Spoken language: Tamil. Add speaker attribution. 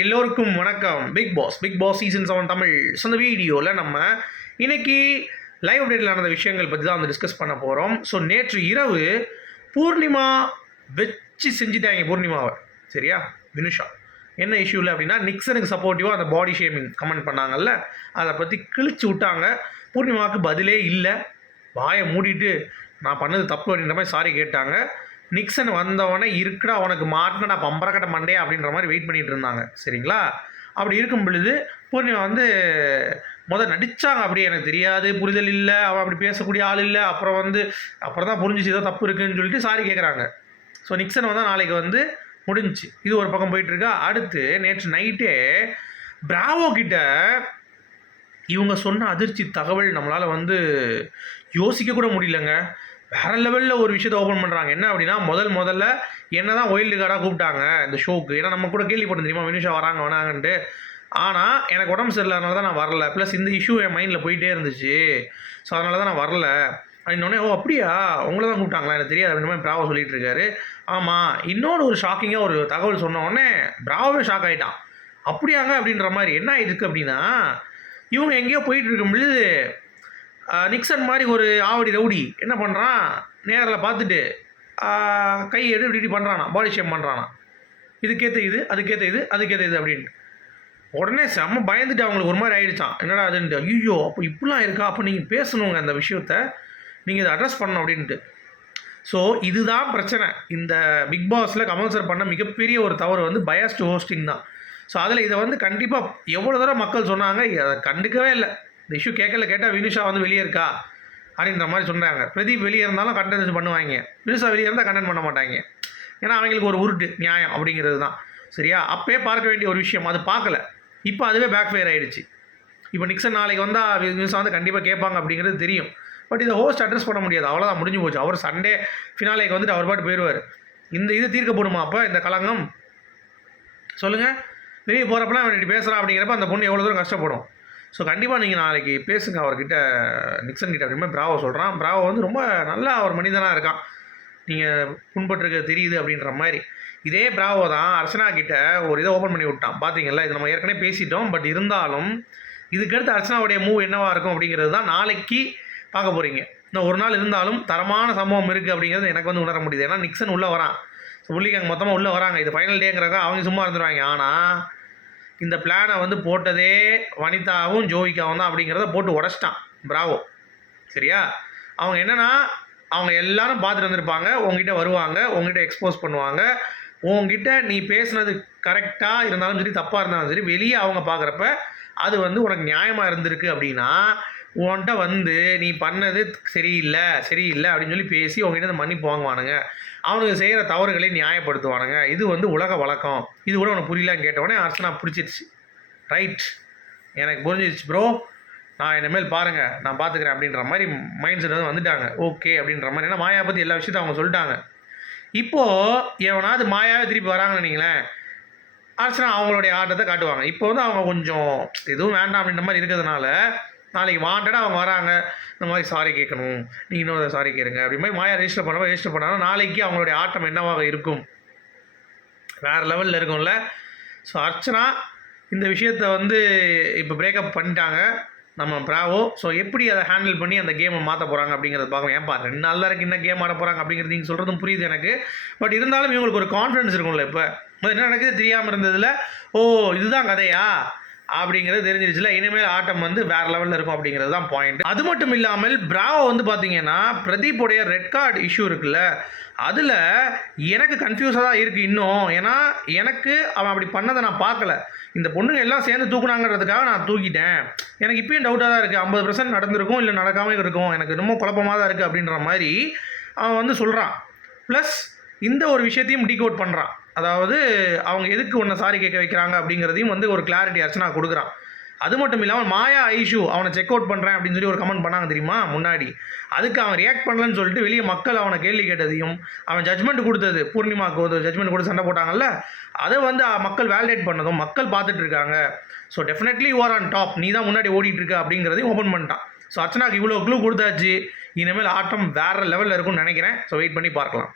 Speaker 1: எல்லோருக்கும் வணக்கம். Bigg Boss Bigg Boss season seven Tamil. So அந்த வீடியோவில் நம்ம இன்னைக்கு லைவ் அப்டேட்டில் நடந்த விஷயங்கள் பற்றி தான் வந்து டிஸ்கஸ் பண்ண போகிறோம் ஸோ நேற்று இரவு பூர்ணிமா வச்சு செஞ்சுட்டாங்க பூர்ணிமாவை. சரியா? வினுஷா. என்ன இஷ்யூவில் அப்படின்னா நிக்சனுக்கு சப்போர்ட்டிவாக அந்த பாடி ஷேமிங் கமெண்ட் பண்ணாங்கல்ல அதை பற்றி கிழிச்சு விட்டாங்க. பூர்ணிமாவுக்கு பதிலே இல்லை. வாயை மூடிட்டு நான் பண்ணது தப்பு அப்படின்ற மாதிரி சாரி கேட்டாங்க. நிக்சன் வந்தவொடனே இருக்குடா உனக்கு மாட்டினா பம்பரக்கட்ட மண்டே அப்படின்ற மாதிரி வெயிட் பண்ணிகிட்டு இருந்தாங்க. சரிங்களா? அப்படி இருக்கும் பொழுது பூர்ணிமா வந்து முதல் நடித்தாங்க அப்படி எனக்கு தெரியாது புரிதல் இல்லை அவள் அப்படி பேசக்கூடிய ஆள் இல்லை. அப்புறம் வந்து அப்புறம் தான் புரிஞ்சிச்சு ஏதோ தப்பு இருக்குன்னு சொல்லிட்டு சாரி கேட்குறாங்க ஸோ நிக்சன் வந்தால் நாளைக்கு வந்து முடிஞ்சுச்சு. இது ஒரு பக்கம் போயிட்டுருக்கா அடுத்து நேற்று நைட்டே பிராவோ கிட்ட இவங்க சொன்ன அதிர்ச்சி தகவல் நம்மளால் வந்து யோசிக்க கூட முடியலங்க. வேற லெவலில் ஒரு விஷயத்தை ஓப்பன் பண்ணுறாங்க என்ன அப்படின்னா முதல் முதல்ல என்ன தான் ஒயில்டு கார்டாக கூப்பிட்டாங்க இந்த ஷோக்கு ஏன்னா நம்ம கூட கேள்விப்பட்டோம் தெரியுமா வினுஷா வராங்க வராங்கன்ட்டு. ஆனால் எனக்கு உடம்பு சரியில்லாதனால தான் நான் வரல. ப்ளஸ் இந்த இஷ்யூ என் மைண்டில் போயிட்டே இருந்துச்சு. ஸோ அதனால தான் நான் வரல. அப்படின்னோடனே ஓ அப்படியா? உங்களை தான் கூப்பிட்டாங்களா? எனக்கு தெரியாது. அப்படின்ற மாதிரி பிராவோ சொல்லிட்டு இருக்காரு. ஆமாம் இன்னொரு ஒரு ஷாக்கிங்காக ஒரு தகவல் சொன்ன உடனே பிராவோவே ஷாக் ஆகிட்டான் அப்படியாங்க? அப்படின்ற மாதிரி என்ன ஆகிருக்கு அப்படின்னா இவங்க எங்கேயோ போயிட்டு இருக்கும் பொழுது நிக்சன் மாதிரி ஒரு ஆவடி ரவுடி. என்ன பண்ணுறான் நேரில் பார்த்துட்டு கை எடு இப்படி இப்படி பண்ணுறானா பாடி ஷேம் பண்ணுறானா இதுக்கேற்ற இது அதுக்கேற்ற இது அதுக்கேற்ற இது அப்படின்ட்டு உடனே செம்ம பயந்துட்டு அவங்களுக்கு ஒரு மாதிரி ஆகிடுச்சான் என்னடா அதுன்ட்டு ஐயோ அப்போ இப்படிலாம் இருக்கா? அப்போ நீங்கள் பேசணுங்க அந்த விஷயத்த. நீங்கள் இதை அட்ரஸ் பண்ணணும் அப்படின்ட்டு. ஸோ இதுதான் பிரச்சனை. இந்த பிக் பாஸில் கமல் சார் பண்ண மிகப்பெரிய ஒரு தவறு வந்து பயஸ்ட் ஹோஸ்டிங் தான். ஸோ அதில் இதை வந்து கண்டிப்பாக எவ்வளோ தடவை மக்கள் சொன்னாங்க அதை கண்டுக்கவே இல்லை. இந்த இஷ்யூ கேட்கல கேட்டால் வினுஷா வந்து வெளியே இருக்கா? அப்படின்ற மாதிரி சொன்னாங்க பிரதீப் வெளியே இருந்தாலும் கண்டென்ட் பண்ணுவாங்க. வினுஷா வெளியே இருந்தால் கண்டென்ட் பண்ண மாட்டாங்க. ஏன்னா அவங்களுக்கு ஒரு உருட்டு நியாயம் அப்படிங்கிறது தான். சரியா? அப்பயே பார்க்க வேண்டிய ஒரு விஷயம். அது பார்க்கல. இப்போ அதுவே பேக் ஃபயர் ஆகிடுச்சு இப்போ நிக்சன் நாளைக்கு வந்தால் வினுஷா வந்து கண்டிப்பாக கேட்பாங்க அப்படிங்கிறது தெரியும். பட் இதை ஹோஸ்ட் அட்ரஸ் பண்ண முடியாது. அவ்வளோதான் முடிஞ்சு போச்சு. அவர் சண்டே ஃபினாலேக்கு வந்துட்டு அவர் பாட்டு போயிடுவார். இந்த இது தீர்க்கப்படுமா அப்போ? இந்த கலங்கம்? சொல்லுங்கள் வெளியே போகிறப்பலாம் அவன் பேசுகிறான் அப்படிங்கிறப்ப அந்த பொண்ணு எவ்வளோ தூரம் கஷ்டப்படும். ஸோ கண்டிப்பாக நீங்கள் நாளைக்கு பேசுங்க அவர்கிட்ட நிக்சன் கிட்ட அப்படிமே பிராவோ சொல்கிறான் பிராவோ வந்து ரொம்ப நல்லா ஒரு மனிதனாக இருக்கான். நீங்கள் புண்பட்டிருக்க தெரியுது அப்படின்ற மாதிரி. இதே பிராவோ தான் அர்ச்சனா கிட்ட ஒரு இதை ஓப்பன் பண்ணி விட்டான். பார்த்தீங்களா இது நம்ம ஏற்கனவே பேசிட்டோம். பட் இருந்தாலும் இதுக்கடுத்து அர்ச்சனாவுடைய மூவ் என்னவாக இருக்கும் அப்படிங்கிறது தான் நாளைக்கு பார்க்க போகிறீங்க இன்னும் ஒரு நாள் இருந்தாலும் தரமான சம்பவம் இருக்குது அப்படிங்கிறது எனக்கு வந்து உணர முடியுது. ஏன்னா நிக்சன் உள்ளே வரான். ஸோ புள்ளிக்காங்க மொத்தமாக உள்ளே வராங்க. இது ஃபைனல் டேங்கிறத அவங்க சும்மா இருந்துருவாங்க. ஆனால் இந்த பிளானை வந்து போட்டதே வனிதாவும் ஜோவிகாவும் தான் அப்படிங்கிறத போட்டு உடச்சிட்டான். பிராவோ சரியா? அவங்க என்னன்னா அவங்க எல்லாரும் பார்த்துட்டு வந்திருப்பாங்க. உங்ககிட்ட வருவாங்க. உங்ககிட்ட எக்ஸ்போஸ் பண்ணுவாங்க. உங்ககிட்ட நீ பேசுனது கரெக்டாக இருந்தாலும் சரி தப்பாக இருந்தாலும் சரி வெளியே அவங்க பார்க்குறப்ப அது வந்து உனக்கு நியாயமாக இருந்திருக்கு அப்படின்னா உன்கிட்ட வந்து நீ பண்ணது சரியில்லை சரியில்லை அப்படின்னு சொல்லி பேசி உங்ககிட்ட மன்னிப்பு வாங்குவானுங்க. அவனுக்கு செய்கிற தவறுகளை நியாயப்படுத்துவானுங்க. இது வந்து உலக வழக்கம். இது கூட உனக்கு புரியலான்னு கேட்டவொடனே அர்ச்சனா பிடிச்சிருச்சு. ரைட் எனக்கு புரிஞ்சிருச்சு ப்ரோ நான் இனிமேல் பாருங்கள் நான் பார்த்துக்கிறேன் அப்படின்ற மாதிரி மைண்ட் செட் வந்து வந்துட்டாங்க. ஓகே அப்படின்ற மாதிரி. ஏன்னா மாயா பற்றி எல்லா விஷயத்தையும் அவங்க சொல்லிட்டாங்க. இப்போது எவனாவது மாயாவே திருப்பி வராங்கன்னு நினைங்களேன். அர்ச்சனா அவங்களுடைய ஆட்டத்தை காட்டுவாங்க. இப்போ வந்து அவங்க கொஞ்சம் எதுவும் வேண்டாம் அப்படின்ற மாதிரி இருக்கிறதுனால நாளைக்கு வாண்டடாக அவங்க வராங்க. இந்த மாதிரி சாரி கேட்கணும். நீங்கள் இன்னொரு சாரி கேளுங்க. அப்படி மாதிரி மாயா ரெஜிஸ்டர் பண்ணாமல் ரெஜிஸ்டர் பண்ணாலும் நாளைக்கு அவங்களுடைய ஆட்டம் என்னவாக இருக்கும்? வேறு லெவலில் இருக்கும்ல. ஸோ அர்ச்சனா இந்த விஷயத்தை வந்து இப்போ பிரேக்கப் பண்ணிட்டாங்க. நம்ம ப்ராவோ ஸோ எப்படி அதை ஹேண்டில் பண்ணி அந்த கேமை மாற்ற போகிறாங்க அப்படிங்கிறத பார்க்கணும். ஏன்பா ரெண்டு நாளில் இருக்கு என்ன கேம் ஆட போகிறாங்க அப்படிங்கிறது நீங்கள் சொல்கிறதும் புரியுது எனக்கு. பட் இருந்தாலும் இவங்களுக்கு ஒரு கான்ஃபிடன்ஸ் இருக்கும்ல இப்போ. அது என்ன நடக்குது? தெரியாமல் இருந்ததில் ஓ இதுதான் கதையா? அப்படிங்கிறது தெரிஞ்சிருச்சுல. இனிமேல் ஆட்டம் வந்து வேற லெவலில் இருக்கும் அப்படிங்கிறது தான் பாயிண்ட் அது மட்டும் இல்லாமல் பிராவோ வந்து பார்த்தீங்கன்னா பிரதீப்புடைய ரெட் கார்டு இஷ்யூ இருக்குல்ல. அதில் எனக்கு கன்ஃபியூஸாக தான் இருக்குது இன்னும். ஏன்னா எனக்கு அவன் அப்படி பண்ணதை நான் பார்க்கல. இந்த பொண்ணுங்க எல்லாம் சேர்ந்து தூக்குனாங்கிறதுக்காக நான் தூக்கிட்டேன். எனக்கு இப்பயும் டவுட்டாக தான் இருக்குது ஐம்பது பர்சன்ட் நடந்திருக்கும் இல்லை நடக்காமல் இருக்கும். எனக்கு ரொம்ப குழப்பமாக தான் இருக்குது அப்படின்ற மாதிரி அவன் வந்து சொல்கிறான் ப்ளஸ் இந்த ஒரு விஷயத்தையும் டீக் அவுட் பண்ணுறான் அதாவது அவங்க எதுக்கு உன்னை சாரி கேட்க வைக்கிறாங்க அப்படிங்கிறதையும் வந்து ஒரு கிளாரிட்டி அர்ச்சனா கொடுக்குறான். அது மட்டும் இல்லாமல் மாயா ஐஷு அவனை செக் அவுட் பண்ணுறேன் அப்படின்னு சொல்லி ஒரு கமெண்ட் பண்ணாங்க தெரியுமா? முன்னாடி. அதுக்கு அவன் ரியாக்ட் பண்ணலன்னு சொல்லிட்டு வெளியே மக்கள் அவனை கேள்வி கேட்டதையும் அவன் ஜட்மெண்ட் கொடுத்தது பூர்ணிமாவுக்கு ஒரு ஜட்மெண்ட் கொடுத்து சண்டை போட்டாங்கல்ல அதை வந்து மக்கள் வேலிடேட் பண்ணதும் மக்கள் பார்த்துட்டு இருக்காங்க. So definitely or on top நீ தான் முன்னாடி ஓடிட்டு இருக்க அப்படிங்கிறதையும் ஓப்பன் பண்ணிட்டான். ஸோ அர்ச்சனாக்கு இவ்வளோ க்ளூ கொடுத்தாச்சு. இனிமேல் ஆட்டம் வேறு லெவலில் இருக்கும்னு நினைக்கிறேன். ஸோ வெயிட் பண்ணி பார்க்கலாம்.